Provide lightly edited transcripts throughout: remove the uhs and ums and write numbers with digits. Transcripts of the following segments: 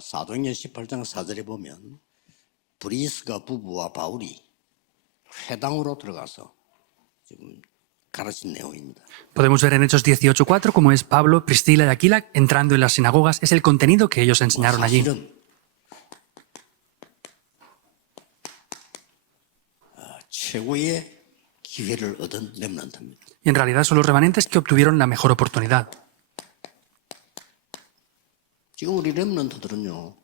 사도행전 18장 4절에 보면 브리스가 부부와 바울이 회당으로 들어가서 지금 가르친 내용입니다. Podemos ver en Hechos 18:4 cómo es Pablo, Priscila y Aquila entrando en las sinagogas. Es el contenido que ellos enseñaron allí. 사실은 최고의 기회를 얻은 렘넌트입니다. Y en realidad son los remanentes que obtuvieron la mejor oportunidad. 지금 우리 렘넌트들은요,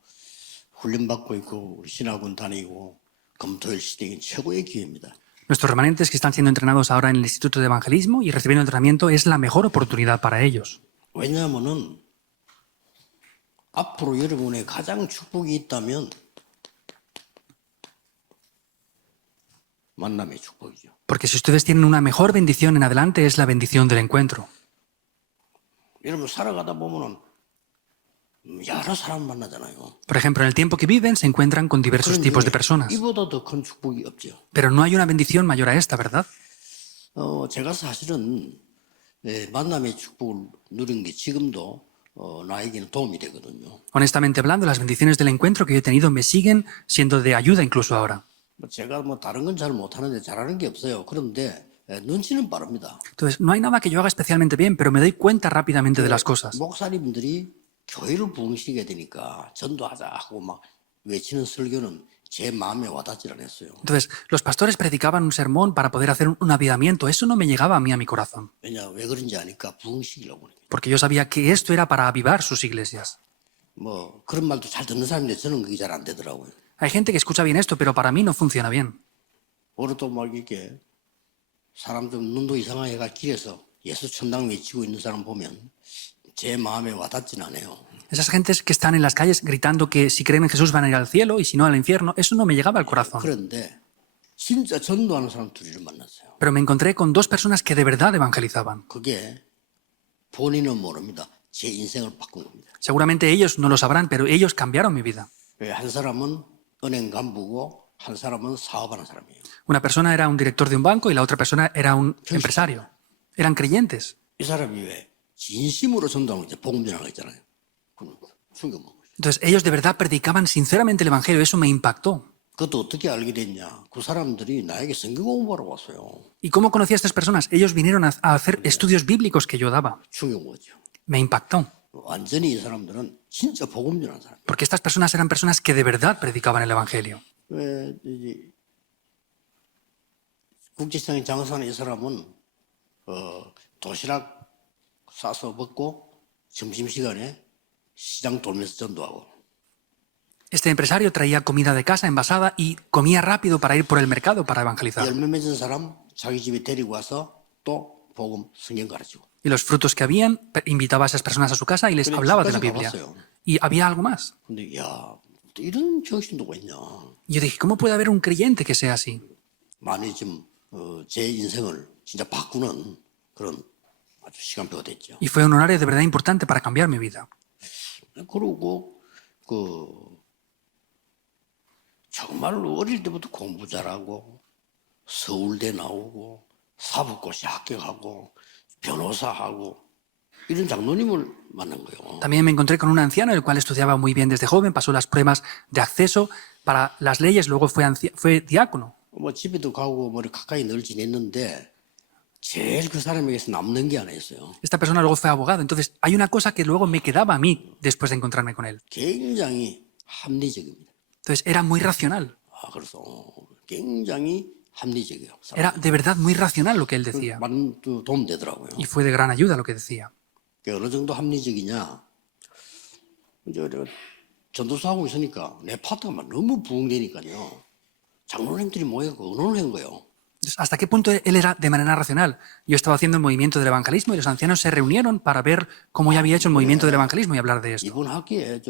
훈련받고 있고 우리 신학원 다니고 검토일 시대인 최고의 기회입니다. Nuestros remanentes que están siendo entrenados ahora en el Instituto de Evangelismo y recibiendo entrenamiento es la mejor oportunidad para ellos. 왜냐하면은 앞으로 여러분의 가장 축복이 있다면 만남의 축복이죠. Porque si ustedes tienen una mejor bendición en adelante es la bendición del encuentro. 여러분 살아가다 보면은 여러 사람 만나잖아요. Por ejemplo, en el tiempo que viven se encuentran con diversos tipos de personas. 이보다 더 큰 축복이 없죠. Pero no hay una bendición mayor a esta, ¿verdad? 제가 사실은 만남의 축복을 누린 게 지금도 나에게는 도움이 되거든요. Honestamente hablando, las bendiciones del encuentro que yo he tenido me siguen siendo de ayuda incluso ahora. 제가 다른 건 잘 못하는데 잘하는 게 없어요. 그런데 눈치는 빠릅니다. Entonces, no hay nada que yo haga especialmente bien, pero me doy cuenta rápidamente de las cosas. 목사님들이 교회를 부흥시게 되니까 전도하자 하고 막 외치는 설교는 제 마음에 와닿질 않았어요. Entonces, los pastores predicaban un sermón para poder hacer un avivamiento. Eso no me llegaba a mí, a mi corazón. 왜냐 왜 그런지 아니까 부흥시키려고 그러니까. Porque yo sabía que esto era para avivar sus iglesias. 뭐 그런 말도 잘 듣는 사람인데 저는 그게 잘 안 되더라고요. Hay gente que escucha bien esto, pero para mí no funciona bien. 오늘도 막 이렇게 사람 좀 눈도 이상하게가 길에서 예수 천당 외치고 있는 사람 보면 제 마음에 와닿진 않아요. Esas gentes que están en las calles gritando que si creen en Jesús van a ir al cielo y si no al infierno, eso no me llegaba al corazón. 그런데 진짜 전도하는 사람 둘이를 만났어요. Pero me encontré con dos personas que de verdad evangelizaban. 그게 본인은 모릅니다. 제 인생을 바꾼 겁니다. Seguramente ellos no lo sabrán, pero ellos cambiaron mi vida. 한 사람은 은행 간부고 한 사람은 사업하는 사람이에요. Una persona era un director de un banco y la otra persona era un empresario. Eran creyentes. 이 사람이 왜 진심으로 전도하는 거죠? 복음 전하는 거 있잖아요. 그건 충격 먹은 거죠. Entonces ellos de verdad predicaban sinceramente el evangelio. Eso me impactó. 그것도 어떻게 알게 됐냐? 그 사람들이 나에게 성경 공부하러 왔어요. ¿Y cómo conocí a estas personas? Ellos vinieron a hacer estudios bíblicos que yo daba. 충격 먹었죠. Me impactó. 완전히 이 사람들은 진짜 복음 전하는 사람. Porque estas personas eran personas que de verdad predicaban el evangelio. 왜 이제 국제시장에 장사하는 이 사람은 도시락 싸서 먹고 점심시간에 시장 돌면서 전도하고. Este empresario traía comida de casa envasada y comía rápido para ir por el mercado para evangelizar. 열매 맺은 사람 자기 집에 데리고 와서 또 복음 성경 가르치고. Y los frutos que habían, invitaba a esas personas a su casa y les hablaba de la Biblia. Y había algo más. 근데 야, 이런 정신도가 있냐. Y yo dije, ¿cómo puede haber un creyente que sea así? 많이 좀 제 인생을 진짜 바꾸는 그런 아주 시간표가 됐죠. Y fue un horario de verdad importante para cambiar mi vida. 그러고 정말로 어릴 때부터 공부 잘하고 서울대 나오고 사법고시 합격하고 변호사하고 이런 장로님을 만난 거예요. También me encontré con un anciano, el cual estudiaba muy bien desde joven, pasó las pruebas de acceso para las leyes, luego fue diácono. 뭐 집에도 가고 뭐 가까이 늘 지냈는데 제일 그 사람에게서 남는 게 하나 있어요. Esta persona luego fue abogado, entonces hay una cosa que luego me quedaba a mí después de encontrarme con él. 굉장히 합리적입니다. Entonces era muy racional. 그래서 굉장히 합리적이에요. Era de verdad muy racional lo que él decía. 많은 도움 되더라고요. Y fue de gran ayuda lo que decía. 어느 정도 합리적이냐? 이제 내가 전도사하고 있으니까 내 파트가 너무 부흥되니까요. 장로님들이 모여서 의논을 한 거예요. Entonces, ¿hasta qué punto él era de manera racional? Yo estaba haciendo el movimiento del evangelismo y los ancianos se reunieron para ver cómo ya había hecho el movimiento del evangelismo y hablar de esto. 이번 학기에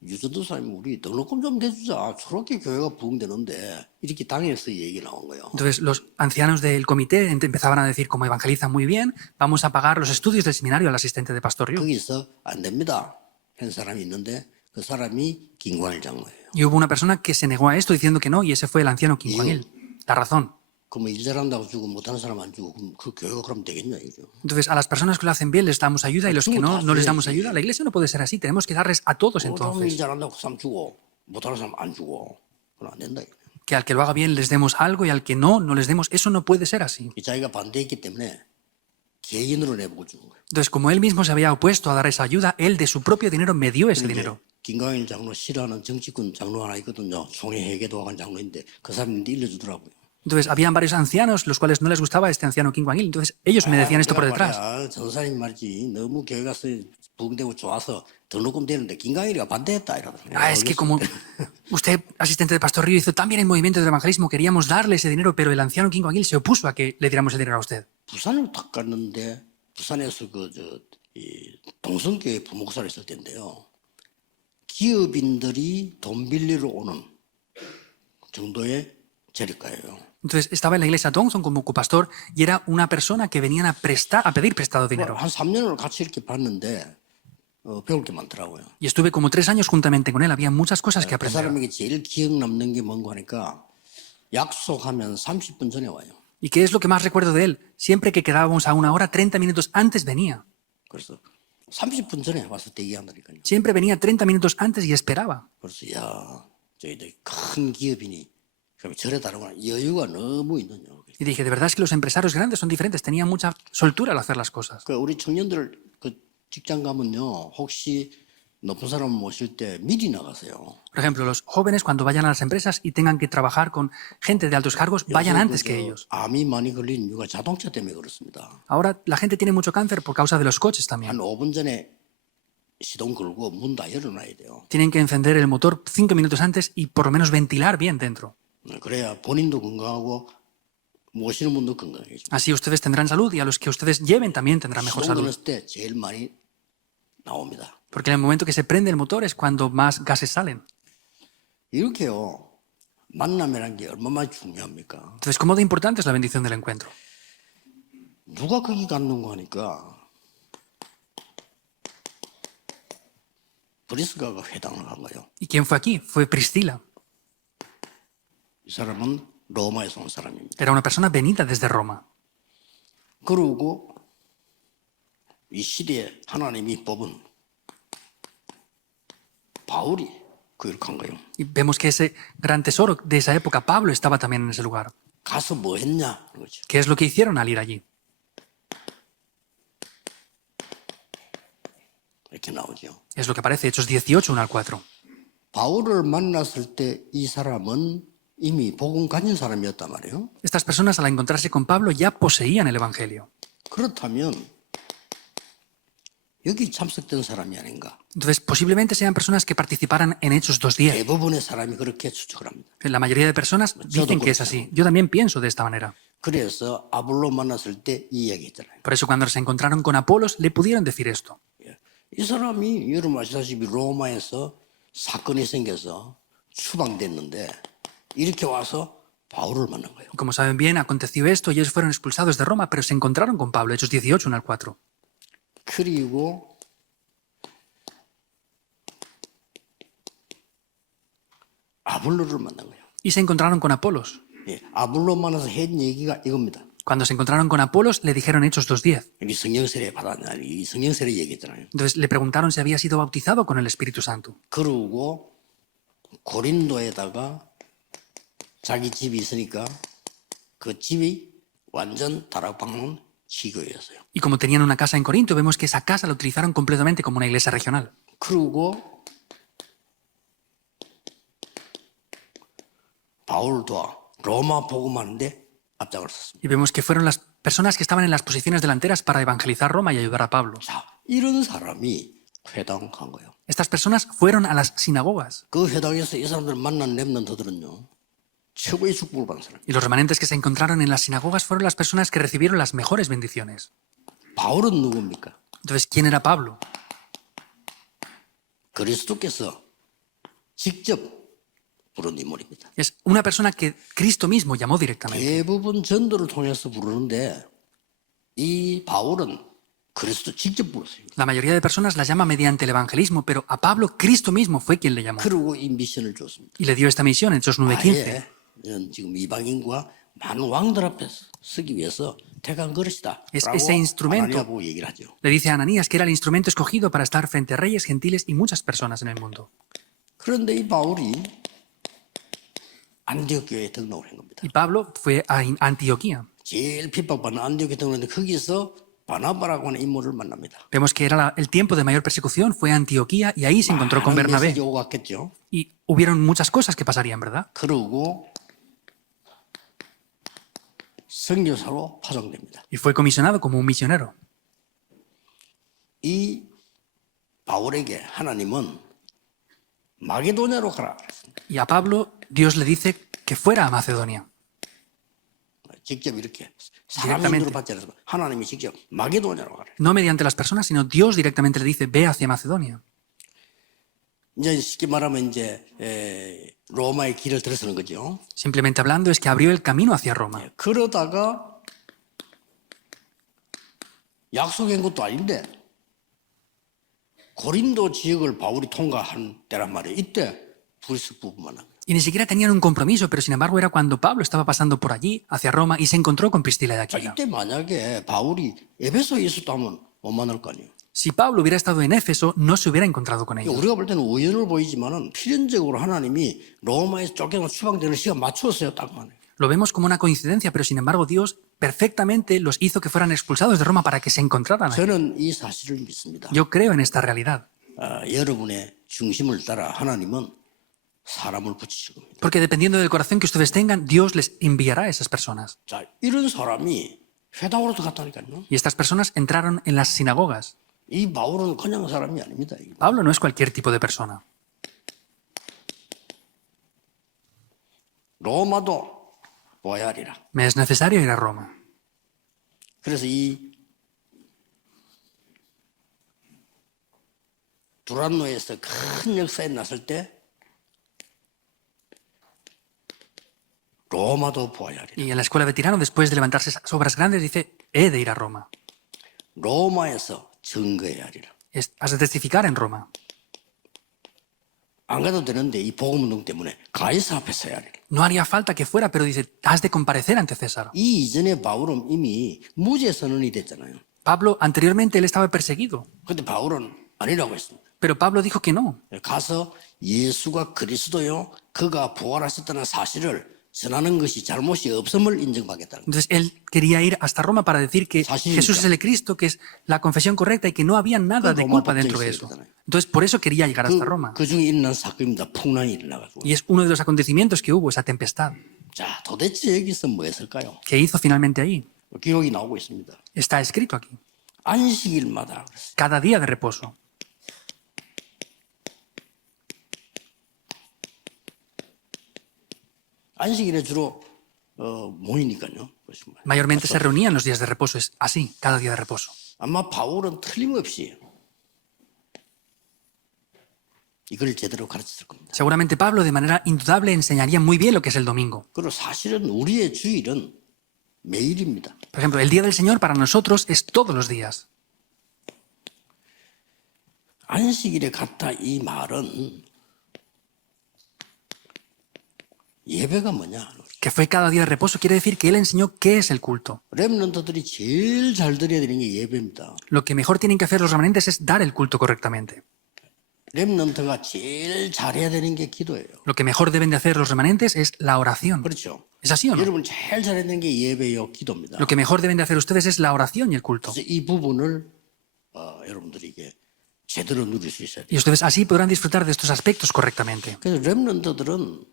유전도사님 우리 등록금 좀 대주자. 저렇게 교회가 부흥되는데 이렇게 당에서 얘기 나온 거예요. Entonces los ancianos del comité empezaban a decir, como evangelizan muy bien, vamos a pagar los estudios del seminario al asistente de Pastor Ryu. 거기서 안 됩니다. 한 사람이 있는데 그 사람이 김광일 장로예요. Y hubo una persona que se negó a esto diciendo que no, y ese fue el anciano Kim Kwang-il. La razón. 그러면 일 잘한다고 주고 못하는 사람 안 주고 그럼 그 교회가 그럼 되겠냐 이거죠. Entonces, a las personas que lo hacen bien les damos ayuda y los que no, no les damos ayuda. La iglesia no puede ser así. Tenemos que darles a todos 일 entonces. 잘한다고 그 사람 주고 못하는 사람 안 주고 그건 안 된다. Que al que lo haga bien les demos algo y al que no, no les demos. Eso no puede ser así. 자기가 반대했기 때문에 개인으로 내보고 준 거예요. Entonces, como él mismo se había opuesto a dar esa ayuda, él de su propio dinero me dio ese dinero. 김광일 장로 싫어하는 정치권 장로 하나 있거든요. 총회 회계도하관 장로인데 그 사람인데 일러주더라고요. Entonces, habían varios ancianos los cuales no les gustaba este anciano Kim Kwang-il. Entonces, ellos me decían esto por detrás. 전사님 말이지 너무 교회 가서 부흥되고 좋아서 등록금 되는데 김광일이가 반대했다 이러더라고요. Es que como usted, asistente de Pastor Río, hizo tan bien el movimiento del evangelismo, queríamos darle ese dinero, pero el anciano Kim Kwang-il se opuso a que le diéramos el dinero a usted. 부산을 탁 갔는데 부산에서 이 동성교회 부목사를 했을 텐데요. 기업인들이 돈 빌리러 오는 정도의 재력가예요. Entonces, estaba en la iglesia Dongson como copastor y era una persona que venían a pedir prestado dinero. 한 3년을 같이 이렇게 봤는데 배울 게 많더라고요. Y estuve como 3 años juntamente con él. Había muchas cosas que 그 aprender. 사람에게 제일 기억 남는 게 뭔가 하니까 약속하면 30분 전에 와요. ¿Y qué es lo que más recuerdo de él? Siempre que quedábamos a 1 hora, 30 minutos antes venía. 그래서 30분 전에 와서 대기한다니까요. Siempre venía 30 minutos antes y esperaba. 그래서 야, 저희들 큰 기업이니 그럼 절에 다르구나. 여유가 너무 있는요. Y dije, de verdad es que los empresarios grandes son diferentes. Tenían mucha soltura al hacer las cosas. 그 우리 청년들 그 직장 가면요, 혹시 높은 사람 모실 때 미리 나가세요. Por ejemplo, los jóvenes cuando vayan a las empresas y tengan que trabajar con gente de altos cargos, vayan antes que ellos. 암이 많이 걸리는 이유가 자동차 때문에 그렇습니다. Ahora la gente tiene mucho cáncer por causa de los coches 한 también. 5분 전에 시동 걸고 문 다 열어놔야 돼요. Tienen que encender el motor 5 minutos antes y por lo menos ventilar bien dentro. 그래야 본인도 건강하고 모시는 분도 건강해지고. Así ustedes tendrán salud y a los que ustedes lleven también tendrán mejor 시동 salud. 걸었을 때 제일 많이 나옵니다. Porque en el momento que se prende el motor es cuando más gases salen. 이렇게요. 만남이라는 게 얼마나 중요합니까? Entonces, ¿cómo de importante es la bendición del encuentro? 누가 거기 갔는가 하니까 브리스가가 회당을 간 거예요. ¿Y quién fue aquí? Fue Priscila. 이 사람은 로마에서 온 사람입니다. Era una persona venida desde Roma. 그러고 이 시대에 하나님이 뽑은 바울이 거기를 간 거예요. Y vemos que ese gran tesoro de esa época, Pablo, estaba también en ese lugar. 가서 뭐 했냐? 그거죠. ¿Qué es lo que hicieron al ir allí? 이렇게 나오죠. Es lo que aparece, Hechos 18, 1 al 4. 바울을 만났을 때 이 사람은 이미 복음 가진 사람이었단 말이에요. Estas personas, al encontrarse con Pablo, ya poseían el Evangelio. 그렇다면 여기 참석된 사람이 아닌가? Entonces, posiblemente sean personas que participaran en Hechos 2.10. 대부분의 사람이 그렇게 추측을 합니다. La mayoría de personas dicen que es así. Yo también pienso de esta manera. 그래서 아볼로 만났을 때 이 얘기했잖아요. Por eso cuando se encontraron con Apolos, le pudieron decir esto. 이 사람이 여러분 아시다시피 로마에서 사건이 생겨서 추방됐는데 이렇게 와서 바울을 만난 거예요. Como saben bien, aconteció esto y ellos fueron expulsados de Roma, pero se encontraron con Pablo, Hechos 18, 1 al 4. 그리고 아볼로를 만난 거예요. Y se encontraron con Apolos. 예, 아볼로 만나서 한 얘기가 이겁니다. Cuando se encontraron con Apolos, le dijeron Hechos 2.10. 이 성령 세례 받았냐? 이 성령 세례 얘기했잖아요. Entonces le preguntaron si había sido bautizado con el Espíritu Santo. 그러고 고린도에다가 자기 집이 있으니까 그 집이 완전 다락방은 지교였어요. Y como tenían una casa en Corinto, vemos que esa casa la utilizaron completamente como una iglesia regional. 그리고 바울도 로마 복음하는데 앞장을 섰습니다. Y vemos que fueron las personas que estaban en las posiciones delanteras para evangelizar Roma y ayudar a Pablo. 자, 이런 사람이 회당 간 거예요. Estas personas fueron a las sinagogas. 그 회당에서 이 사람들 만난 렘넌트들은요, 최고의 축복을 받은 사람. Y los remanentes que se encontraron en las sinagogas fueron las personas que recibieron las mejores bendiciones. 바울은 누굽니까? Entonces, ¿quién era Pablo? 그리스도께서 직접 부른 인물입니다. Es una persona que Cristo mismo llamó directamente. 대부분 전도를 통해서 부르는데 이 바울은 그리스도 직접 불렀어요. La mayoría de personas la llama mediante el evangelismo, pero a Pablo Cristo mismo fue quien le llamó. 그리고 이 미션을 줬습니다. Y le dio esta misión en Hechos 9:15. 아예 지금 이방인과 많은 왕들 앞에 서기 위해서 택한 그릇이다. Es 라고 ese instrumento. 하나님과 보고 얘기를 하죠. Le dice a Ananías que era el instrumento escogido para estar frente a reyes, gentiles y muchas personas en el mundo. 그런데 이 바울이 안디옥 교회에 등록을 한 겁니다. Y Pablo fue a Antioquía. 제일 핍박받는 안디옥에 등록했는데 거기서 바나바라고 하는 인물을 만납니다. Vemos que era el tiempo de mayor persecución, fue a Antioquía y ahí se encontró con 많은 Bernabé. 메시지 오고 갔겠죠. Y hubieron muchas cosas que pasarían, ¿verdad? 그러고 선교사로 파송됩니다. Y fue comisionado como un misionero. 이 바울에게 하나님은 마게도냐로 가라 그랬습니다. Y a Pablo Dios le dice que fuera a Macedonia. 직접 이렇게 사람의 Directamente. 인도로 받지 않았고 하나님이 직접 마게도냐로 가라. No mediante las personas, sino Dios directamente le dice, ve hacia Macedonia. 이제 쉽게 말하면 이제 로마의 길을 들어서는 거죠. Simplemente hablando es que abrió el camino hacia Roma. 그러다가 약속한 것도 아닌데 고린도 지역을 바울이 통과한 때란 말이에요. 이때 불스 부부 만납니다. Y ni siquiera tenían un compromiso, pero sin embargo era cuando Pablo estaba pasando por allí, hacia Roma, y se encontró con Priscila y 자, Aquila. 이때 만약에 바울이 에베소에 있었다면 못 만날 거 아니에요. Si Pablo hubiera estado en Éfeso, no se hubiera encontrado con ellos. 우리가 볼 때는 우연을 보이지만은 필연적으로 하나님이 로마에서 쫓겨나 추방되는 시간 맞추었어요. 딱 말이에요. Lo vemos como una coincidencia, pero sin embargo Dios perfectamente los hizo que fueran expulsados de Roma para que se encontraran ahí. 저는 이 사실을 믿습니다. Yo creo en esta realidad, 여러분의 중심을 따라 하나님은 사람을 붙이실 겁니다. porque dependiendo del corazón que ustedes tengan, Dios les enviará a esas personas. 자, 이런 사람이 회당으로 들어갔다니까요. Y estas personas entraron en las sinagogas. 이 바울은 그냥 사람이 아닙니다. Pablo no es cualquier tipo de persona. 로마도 보아야 하리라. Me es necesario ir a Roma. 그래서 이 두란노에서 큰 역사에 났을 때 로마도 보아야 하리라. Y en la escuela veterano, después de levantarse esas obras grandes, dice, he de ir a Roma. 로마에서 증거해야 하리라. Has de testificar en Roma. 안 가도 되는데 이 복음운동 때문에 가이사 앞에 서야 하리라. No haría falta que fuera, pero dice, has de comparecer ante César. 이 이전에 바울은 이미 무죄 선언이 됐잖아요. Pablo, anteriormente él estaba perseguido, 근데 바울은 아니라고 했습니다. pero Pablo dijo que no. 가서 예수가 그리스도요, 그가 부활하셨다는 사실을 전하는 것이 잘못이 없음을 인정받겠다는 거예요. Entonces él quería ir hasta Roma para decir que Sa시니까. Jesús es el Cristo, que es la confesión correcta y que no había nada de Roma culpa dentro de 법정에 eso. 있어야 되잖아요. Entonces por eso quería llegar hasta Roma. 그 중에 일어난 사건입니다. 풍랑이 일어나가지고. Y es uno de los acontecimientos que hubo, esa tempestad. 자, 도대체 여기서 뭐 했을까요? ¿Qué hizo finalmente ahí? 기록이 나오고 있습니다. Está escrito aquí. 안식일마다 그랬어요. Cada día de reposo. 안식일에 주로 모이니까요. Mayormente se reunían los días de reposo, es así, cada día de reposo. 아마 바울은 틀림없이 이걸 제대로 가르쳤을 겁니다. Seguramente Pablo de manera indudable enseñaría muy bien lo que es el domingo. 그리고 사실은 우리의 주일은 매일입니다. Por ejemplo, el día del Señor para nosotros es todos los días. 안식일에 갔다 이 말은 예배가 뭐냐? Que fue cada día de reposo quiere decir que él enseñó qué es el culto. 렘넌트들이 제일 잘 드려야 되는 게 예배입니다. Lo que mejor tienen que hacer los remanentes es dar el culto correctamente. 렘넌트가 제일 잘해야 되는 게 기도예요. Lo que mejor deben de hacer los remanentes es la oración. 그렇죠? ¿Es así o no? 여러분 제일 잘해야 되는 게 예배요, 기도입니다. Lo que mejor deben de hacer ustedes es la oración y el culto. 그래서 이 부분을 여러분들에게 제대로 누릴 수 있어야 돼요. Y ustedes así podrán disfrutar de estos aspectos correctamente. 그래서 렘넌트들은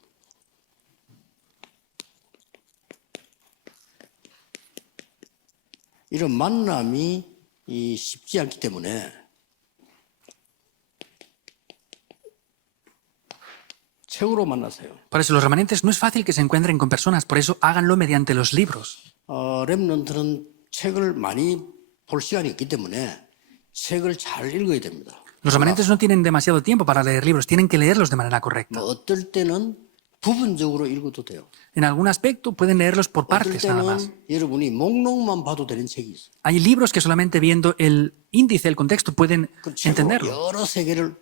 이런 만남이 쉽지 않기 때문에 책으로 만나세요. Por eso los remanentes no es fácil que se encuentren con personas, por eso háganlo mediante los libros. 렘넌트는 책을 많이 볼 시간이 없기 때문에 책을 잘 읽어야 됩니다. Los remanentes no tienen demasiado tiempo para leer libros, tienen que leerlos de manera correcta. 뭐 어떨 때는 부분적으로 읽어도 돼요. En algún aspecto pueden leerlos por 어떨 partes nada más. 때는 여러분이 목록만 봐도 되는 책이 있어요. Hay libros que solamente viendo el índice, el contexto, pueden 그 책으로 entenderlo. 여러 세계를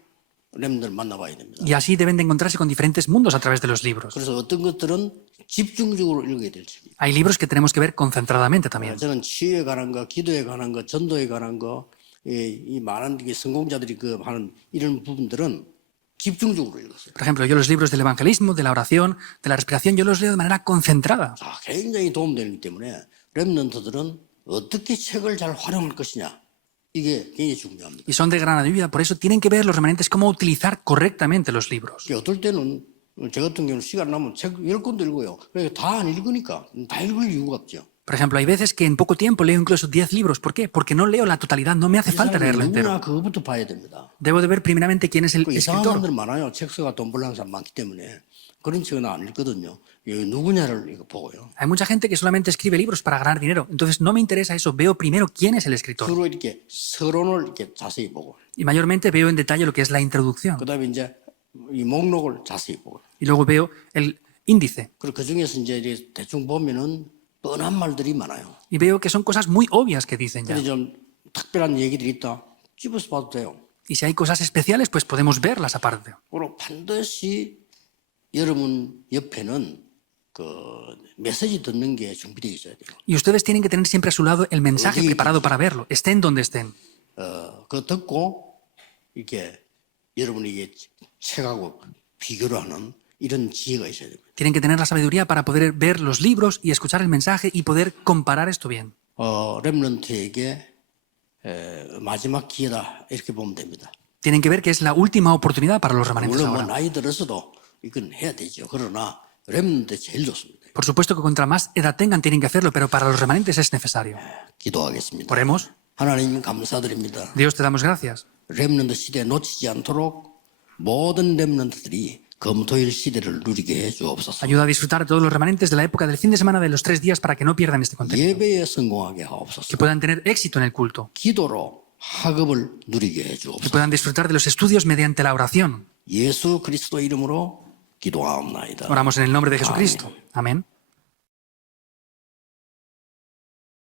렘들 만나봐야 됩니다. Y así deben de encontrarse con diferentes mundos a través de los libros. 그래서 어떤 것들은 집중적으로 읽어야 될 책입니다. Hay libros que tenemos que ver concentradamente también. 저는 치유에 관한 거, 기도에 관한 거, 전도에 관한 거, 이 많은 성공자들이 그 하는 이런 부분들은 집중적으로 읽었어요. Por ejemplo, yo los libros del evangelismo, de la oración, de la respiración, yo los leo de manera concentrada. 자, 굉장히 도움되기 때문에 렘넌트들은 어떻게 책을 잘 활용할 것이냐, 이게 굉장히 중요합니다. Y son de gran ayuda. Por eso tienen que ver los remanentes cómo utilizar correctamente los libros. 어떨 때는 저 같은 경우는 시간 나면 책 10권도 읽어요. 그러니까 다 안 읽으니까 다 읽을 이유가 없죠. Por ejemplo, hay veces que en poco tiempo leo incluso 10 libros. ¿Por qué? Porque no leo la totalidad, no me hace 이 falta 사람이 leerlo entero. 누구나 그거부터 봐야 됩니다. Debo de ver primeramente quién es el 이상한 escritor. 사람들 많아요. 책 써가 돈 벌려는 사람 많기 때문에 그런 책은 안 읽거든요. 이거 누구냐를 이거 보고요. Hay mucha gente que solamente escribe libros para ganar dinero. Entonces no me interesa eso. Veo primero quién es el escritor. 주로 이렇게 서론을 이렇게 자세히 보고, Y mayormente veo en detalle lo que es la introducción. 그다음에 이제 이 목록을 자세히 보고, Y luego veo el índice. 그리고 그 중에서 이제 이렇게 대충 보면은 뻔한 말들이 많아요. Y veo que son cosas muy obvias que dicen ya. 근데 좀 특별한 얘기들이 있다. 집어서 봐도 돼요. Y si hay cosas especiales, pues podemos verlas aparte. 그리고 반드시 여러분 옆에는 그 메시지 듣는 게 준비되어 있어야 돼요. Y ustedes tienen que tener siempre a su lado el mensaje preparado para verlo, estén donde estén. 그거 듣고 이렇게 여러분이 이게 책하고 비교를 하는 이런 지혜가 있어야 됩니다. Tienen que tener la sabiduría para poder ver los libros y escuchar el mensaje y poder comparar esto bien. 렘넌트에게 마지막 기회다 이렇게 보면 됩니다. Tienen que ver que es la última oportunidad para los remanentes 물론 뭐 ahora. 나이 들어서도 이건 해야 되죠. 그러나 렘넌트 제일 좋습니다. Por supuesto que contra más edad tengan tienen que hacerlo, pero para los remanentes es necesario. 기도하겠습니다. Oremos. 하나님 감사드립니다. Dios, te damos gracias. 렘넌트 시대 놓치지 않도록 모든 렘넌트들이 검토일 시대를 누리게 해 주옵소서. Ayuda a disfrutar a todos los remanentes de la época del fin de semana de los 3 días para que no pierdan este contexto. 예배에 성공하게 하옵소서. Que puedan tener éxito en el culto. 기도로 학업을 누리게 해 Que 주옵소서. puedan disfrutar de los estudios mediante la oración. 예수 그리스도 이름으로 기도하옵나이다. Oramos en el nombre de Jesucristo. Amén.